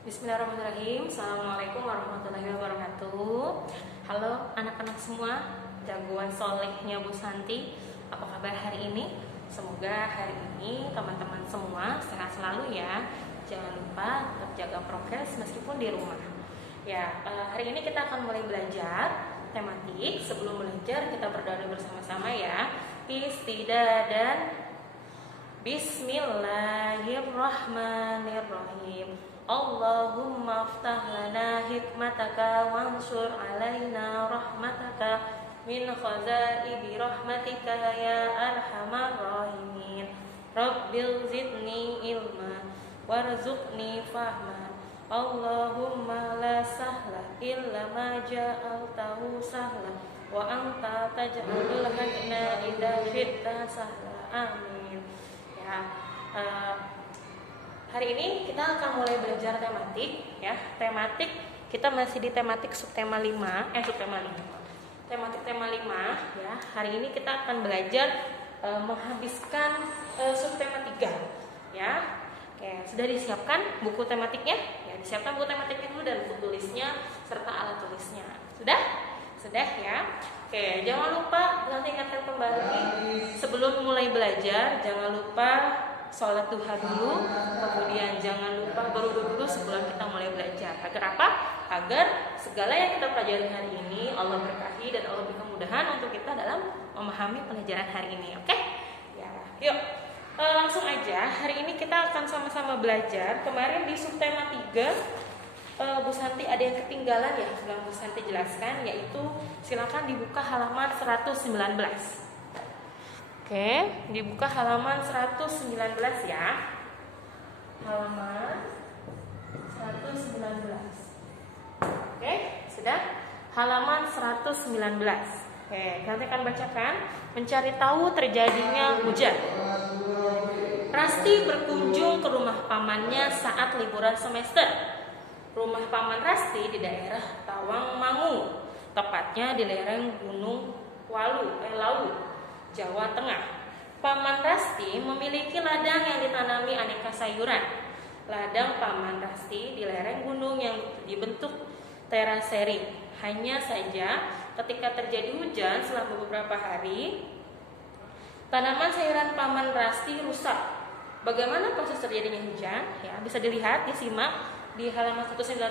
Bismillahirrahmanirrahim. Assalamualaikum warahmatullahi wabarakatuh. Halo anak-anak semua, jagoan solehnya Bu Santi. Apa kabar hari ini? Semoga hari ini teman-teman semua sehat selalu ya. Jangan lupa tetap jaga prokes meskipun di rumah. Ya, hari ini kita akan mulai belajar tematik. Sebelum belajar kita berdoa bersama-sama ya. Istidadan. Bismillahirrahmanirrahim. Allahumma aftah lana hikmataka wansur alaina rahmataka min khazaibi rahmatika ya arhamar rahimin. Rabbil zidni ilma warzuqni fahma. Allahumma la sahla illa ma ja'altahu sahla wa anta taj'alul hazna idza syi'ta sahla. Amin. Ya, hari ini kita akan mulai belajar tematik ya. Tematik kita masih di tematik subtema 5, Tematik tema 5 ya. Hari ini kita akan belajar menghabiskan subtema 3 ya. Oke, sudah disiapkan buku tematiknya? Ya, disiapkan buku tematiknya dulu dan buku tulisnya serta alat tulisnya. Sudah? Sudah ya. Oke, jangan lupa nanti ingatkan kembali sebelum mulai belajar, jangan lupa sholat duha dulu, kemudian jangan lupa berwudu dulu sebelum kita mulai belajar. Agar apa? Agar segala yang kita pelajari hari ini Allah berkahi dan Allah beri kemudahan untuk kita dalam memahami pelajaran hari ini. Oke? Ya, yuk langsung aja. Hari ini kita akan sama-sama belajar. Kemarin di subtema 3 Bu Santi ada yang ketinggalan ya, sebelum Bu Santi jelaskan, yaitu silakan dibuka halaman 119. Oke, dibuka halaman 119 ya. Halaman 119. Oke, sudah? Halaman 119. Oke, nanti akan bacakan. Mencari tahu terjadinya hujan. Rasti berkunjung ke rumah pamannya saat liburan semester. Rumah paman Rasti di daerah Tawangmangu, tepatnya di lereng Gunung Lawu, Jawa Tengah. Paman Rasti memiliki ladang yang ditanami aneka sayuran. Ladang Paman Rasti di lereng gunung yang dibentuk terasering. Hanya saja ketika terjadi hujan selama beberapa hari, tanaman sayuran Paman Rasti rusak. Bagaimana proses terjadinya hujan? Ya, bisa dilihat, disimak di halaman 119.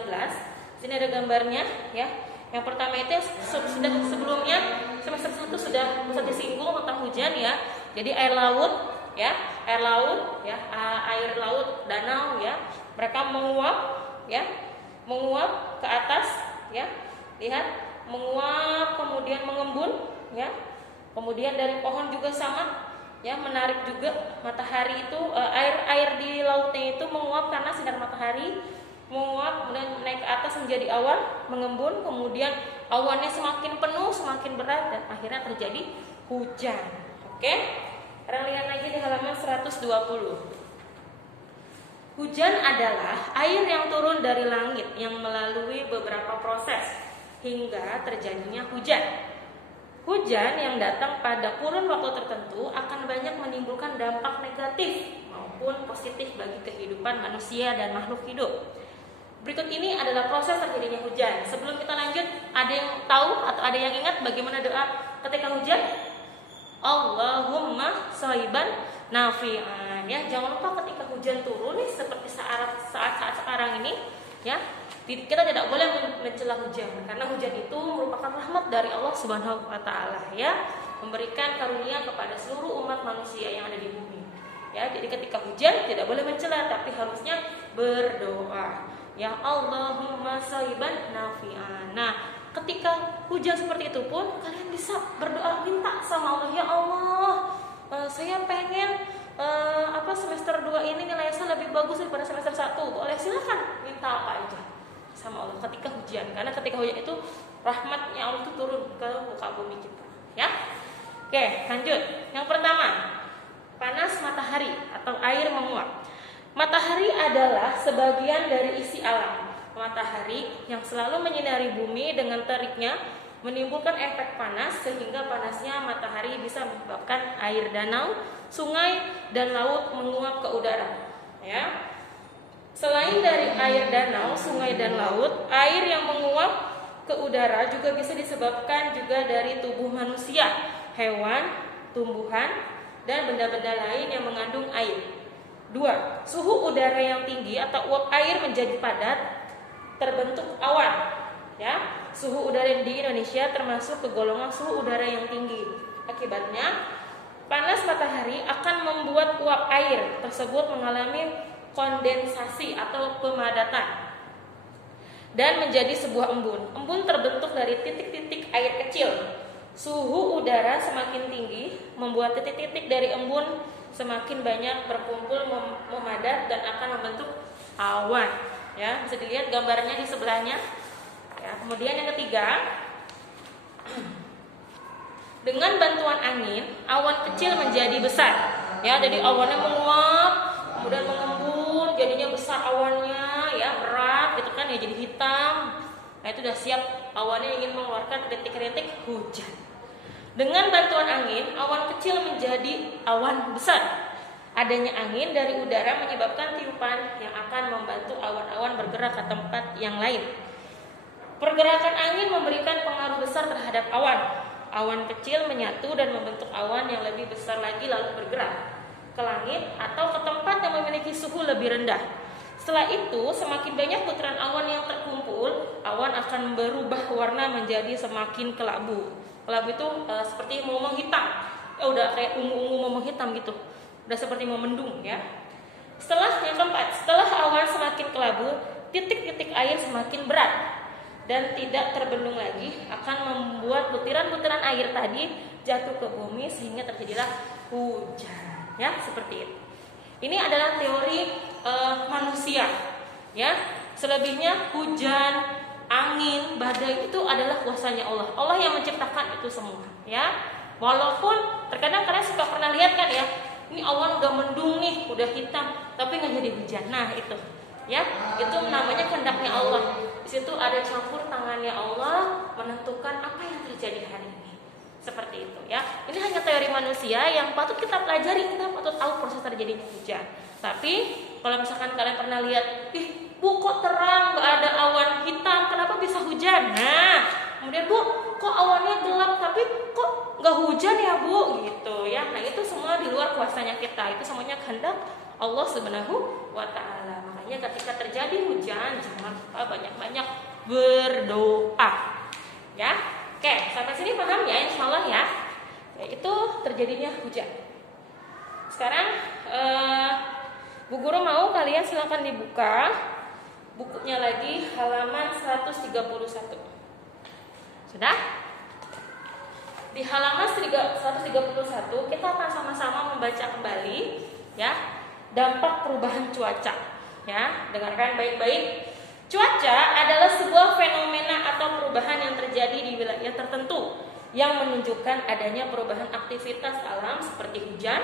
Sini ada gambarnya ya. Yang pertama itu sudah sebelumnya semester 1 sudah disinggung tentang hujan ya. Jadi air laut ya, air laut danau ya, mereka menguap ke atas ya. Lihat, menguap kemudian mengembun ya. Kemudian dari pohon juga sama ya, menarik juga matahari itu, air di lautnya itu menguap karena sinar matahari, menguap kemudian naik ke atas menjadi awan, mengembun, kemudian awannya semakin penuh, semakin berat, dan akhirnya terjadi hujan. Oke? Sekarang lihat lagi di halaman 120. Hujan adalah air yang turun dari langit yang melalui beberapa proses hingga terjadinya hujan. Hujan yang datang pada kurun waktu tertentu akan banyak menimbulkan dampak negatif maupun positif bagi kehidupan manusia dan makhluk hidup. Berikut ini adalah proses terjadinya hujan. Sebelum kita lanjut, ada yang tahu atau ada yang ingat bagaimana doa ketika hujan? Allahumma shayban nafi'an. Ya, jangan lupa ketika hujan turun nih seperti saat sekarang ini, ya, kita tidak boleh mencela hujan karena hujan itu merupakan rahmat dari Allah Subhanahu wa taala ya, memberikan karunia kepada seluruh umat manusia yang ada di bumi. Ya, jadi ketika hujan tidak boleh mencela tapi harusnya berdoa. Ya Allahumma shayban nafi'an. Nah, ketika hujan seperti itu pun kalian bisa berdoa, minta sama Allah, ya Allah, saya pengen semester 2 ini nilai saya lebih bagus daripada semester 1. Boleh, silakan minta apa aja sama Allah ketika hujan. Karena ketika hujan itu rahmatnya Allah itu turun ke muka bumi kita, ya. Oke, lanjut. Yang pertama, panas matahari atau air menguap. Matahari adalah sebagian dari isi alam. Matahari yang selalu menyinari bumi dengan teriknya menimbulkan efek panas sehingga panasnya matahari bisa menyebabkan air danau, sungai, dan laut menguap ke udara. Ya. Selain dari air danau, sungai dan laut, air yang menguap ke udara juga bisa disebabkan juga dari tubuh manusia, hewan, tumbuhan, dan benda-benda lain yang mengandung air. 2. Suhu udara yang tinggi atau uap air menjadi padat, terbentuk awan. Ya, suhu udara di Indonesia termasuk ke golongan suhu udara yang tinggi. Akibatnya, panas matahari akan membuat uap air tersebut mengalami kondensasi atau pemadatan dan menjadi sebuah embun. Embun terbentuk dari titik-titik air kecil. Suhu udara semakin tinggi membuat titik-titik dari embun semakin banyak berkumpul memadat dan akan membentuk awan. Ya, bisa dilihat gambarnya di sebelahnya. Ya, kemudian yang ketiga, dengan bantuan angin, awan kecil menjadi besar. Ya, jadi awannya menguap, kemudian mengembun, jadinya besar awannya, ya berat gitu kan, ya jadi hitam. Nah itu udah siap, awannya ingin mengeluarkan rintik-rintik hujan. Dengan bantuan angin, awan kecil menjadi awan besar. Adanya angin dari udara menyebabkan tiupan yang akan membantu awan-awan bergerak ke tempat yang lain. Pergerakan angin memberikan pengaruh besar terhadap awan. Awan kecil menyatu dan membentuk awan yang lebih besar lagi lalu bergerak ke langit atau ke tempat yang memiliki suhu lebih rendah. Setelah itu, semakin banyak putaran awan yang terkumpul, awan akan berubah warna menjadi semakin kelabu. Kelabu itu seperti mau menghitam. Udah kayak ungu-ungu mau menghitam gitu. Udah seperti mau mendung ya. Setelah yang keempat, setelah awan semakin kelabu, titik-titik air semakin berat dan tidak terbendung lagi, akan membuat butiran-butiran air tadi jatuh ke bumi sehingga terjadilah hujan. Ya, seperti itu. Ini adalah teori manusia. Ya, selebihnya hujan, angin, badai itu adalah kuasanya Allah. Allah yang menciptakan itu semua. Ya, walaupun terkadang kalian suka pernah lihat kan ya, ini awan udah mendung nih, udah hitam, tapi nggak jadi hujan. Nah itu, ya, itu namanya kehendaknya Allah. Di situ ada campur tangannya Allah menentukan apa yang terjadi hari ini. Seperti itu ya. Ini hanya teori manusia yang patut kita pelajari. Kita patut tahu proses terjadinya hujan. Tapi kalau misalkan kalian pernah lihat, Bu kok terang, gak ada awan hitam, kenapa bisa hujan? Nah, kemudian Bu kok awannya gelap tapi kok gak hujan ya Bu? Gitu ya. Nah itu semua di luar kuasanya kita. Itu semuanya kehendak Allah Subhanahu wa Ta'ala. Makanya ketika terjadi hujan, jangan lupa banyak-banyak berdoa. Ya. Oke, sampai sini paham ya, insya Allah ya. Itu terjadinya hujan. Sekarang Bu Guru mau kalian silakan dibuka bukunya lagi halaman 131. Sudah? Di halaman 131 kita akan sama-sama membaca kembali ya dampak perubahan cuaca. Ya, dengarkan baik-baik. Cuaca adalah sebuah fenomena atau perubahan yang terjadi di wilayah tertentu yang menunjukkan adanya perubahan aktivitas alam seperti hujan,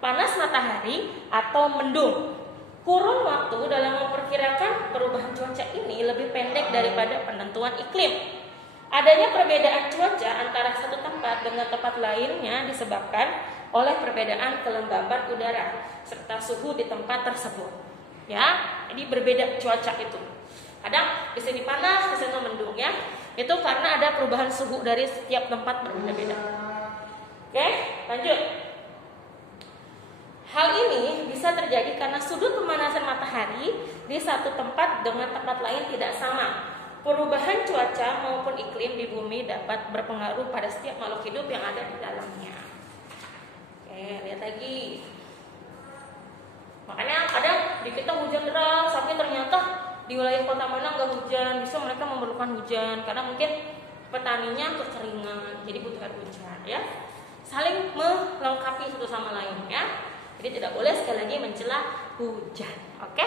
panas matahari, atau mendung. Kurun waktu dalam memperkirakan perubahan cuaca ini lebih pendek daripada penentuan iklim. Adanya perbedaan cuaca antara satu tempat dengan tempat lainnya disebabkan oleh perbedaan kelembaban udara serta suhu di tempat tersebut. Ya, jadi berbeda cuaca itu. Kadang di sini panas, di sini mendung ya. Itu karena ada perubahan suhu dari setiap tempat berbeda-beda. Oke, lanjut. Hal ini bisa terjadi karena sudut pemanasan matahari di satu tempat dengan tempat lain tidak sama. Perubahan cuaca maupun iklim di bumi dapat berpengaruh pada setiap makhluk hidup yang ada di dalamnya. Oke, lihat lagi. Makanya kadang di kita hujan deras, tapi ternyata di wilayah kota mana nggak hujan, bisa mereka memerlukan hujan karena mungkin petaninya kekeringan, jadi butuh air hujan ya. Saling melengkapi satu sama lain ya. Jadi tidak boleh sekali lagi mencela hujan. Oke?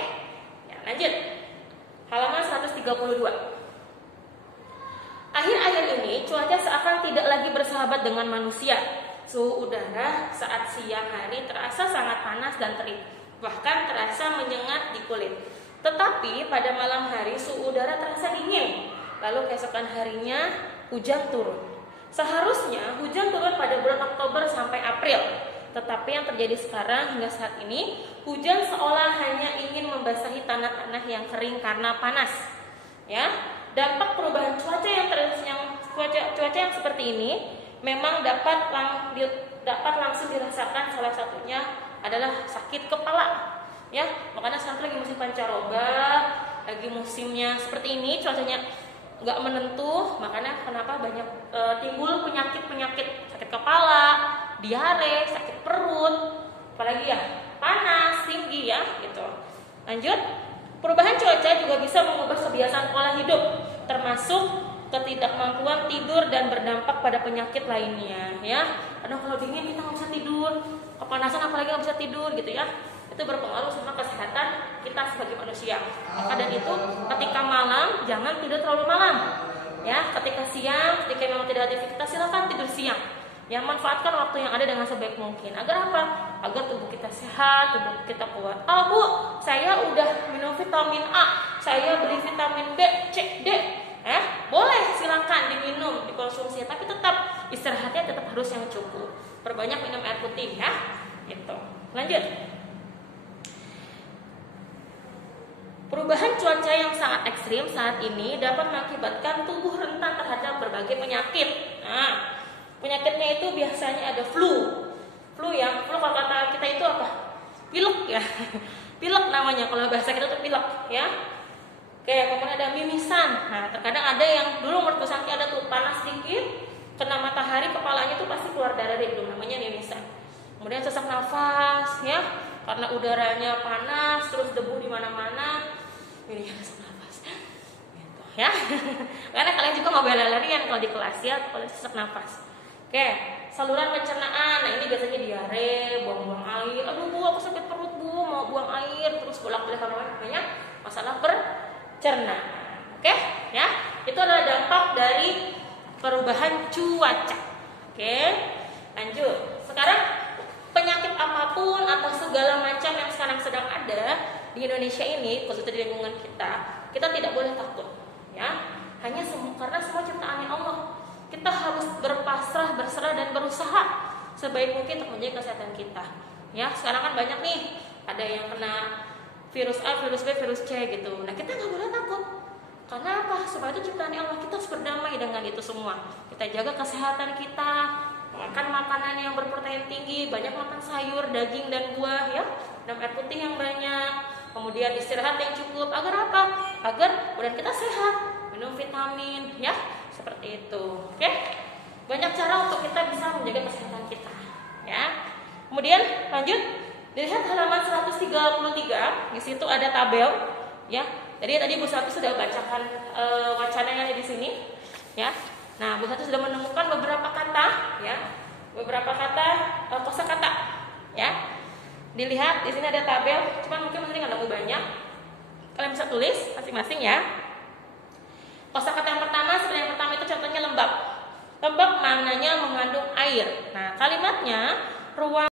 Ya, lanjut. Halaman 132. Akhir-akhir ini cuaca seakan tidak lagi bersahabat dengan manusia. Suhu udara saat siang hari terasa sangat panas dan terik, bahkan terasa menyengat di kulit. Tetapi pada malam hari suhu udara terasa dingin. Lalu keesokan harinya hujan turun. Seharusnya hujan turun pada bulan Oktober sampai April. Tetapi yang terjadi sekarang hingga saat ini, hujan seolah hanya ingin membasahi tanah-tanah yang kering karena panas. Ya, dampak perubahan cuaca yang seperti ini memang dapat langsung dirasakan. Salah satunya adalah sakit kepala. Ya, makanya sekarang lagi musim pancaroba, lagi musimnya seperti ini, cuacanya nggak menentu, makanya kenapa banyak timbul penyakit sakit kepala, diare, sakit perut, apalagi ya panas tinggi ya gitu. Lanjut, perubahan cuaca juga bisa mengubah kebiasaan pola hidup, termasuk ketidakmampuan tidur dan berdampak pada penyakit lainnya ya. Karena kalau dingin kita nggak bisa tidur, kepanasan apalagi nggak bisa tidur gitu ya. Itu berpengaruh sama kesehatan kita sebagai manusia. Maka dari itu ketika malam jangan tidur terlalu malam. Ya, ketika siang, ketika memang tidak ada aktivitas silakan tidur siang. Ya, manfaatkan waktu yang ada dengan sebaik mungkin. Agar apa? Agar tubuh kita sehat, tubuh kita kuat. Oh Bu, saya udah minum vitamin A, saya beli vitamin B, C, D. Boleh silakan diminum, dikonsumsi, tapi tetap istirahatnya tetap harus yang cukup. Perbanyak minum air putih ya. Gitu. Lanjut. Perubahan cuaca yang sangat ekstrim saat ini dapat mengakibatkan tubuh rentan terhadap berbagai penyakit. Nah, penyakitnya itu biasanya ada flu kalau kata kita itu apa? Pilek ya. Pilek namanya kalau bahasa kita itu pilek ya. Kayak kemudian ada mimisan. Nah, terkadang ada yang dulu menurut Santi ada tuh panas dikit, kena matahari kepalanya tuh pasti keluar darah dari hidung, namanya mimisan. Kemudian sesak nafas ya, karena udaranya panas, terus debu di mana-mana. Ini sesak nafas. Gitu ya. Karena kalian juga nggak boleh lari-larian kalau di kelas ya, kalau sesak nafas. Oke, saluran pencernaan. Nah, ini biasanya diare, buang-buang air. Aduh Bu, aku sakit perut Bu, mau buang air, terus bolak-balik namanya masalah pencernaan. Oke, ya. Itu adalah dampak dari perubahan cuaca. Oke, lanjut. Sekarang penyakit apapun atau segala macam yang sekarang sedang ada di Indonesia ini, khususnya di lingkungan kita tidak boleh takut, ya. Karena semua ciptaannya Allah. Kita harus berserah dan berusaha sebaik mungkin untuk menjaga kesehatan kita. Ya, sekarang kan banyak nih, ada yang kena virus A, virus B, virus C gitu. Nah, kita nggak boleh takut. Karena apa? Supaya itu ciptaannya Allah, kita harus berdamai dengan itu semua. Kita jaga kesehatan kita, makan makanan yang berprotein tinggi, banyak makan sayur, daging dan buah ya, minum air putih yang banyak, kemudian istirahat yang cukup. Agar apa? Agar badan kita sehat, minum vitamin ya, seperti itu. Oke? Banyak cara untuk kita bisa menjaga kesehatan kita ya. Kemudian lanjut, dilihat halaman 133, di situ ada tabel ya. Jadi tadi Bu Satu sudah bacakan wacananya di sini ya. Nah, Bu Satu sudah menemukan beberapa kata ya, beberapa kata kosakata ya. Dilihat di sini ada tabel, cuman mungkin nggak nemu banyak. Kalian bisa tulis masing-masing ya. Kosakata yang pertama, seperti yang pertama itu contohnya lembab. Lembab maknanya mengandung air. Nah, kalimatnya ruang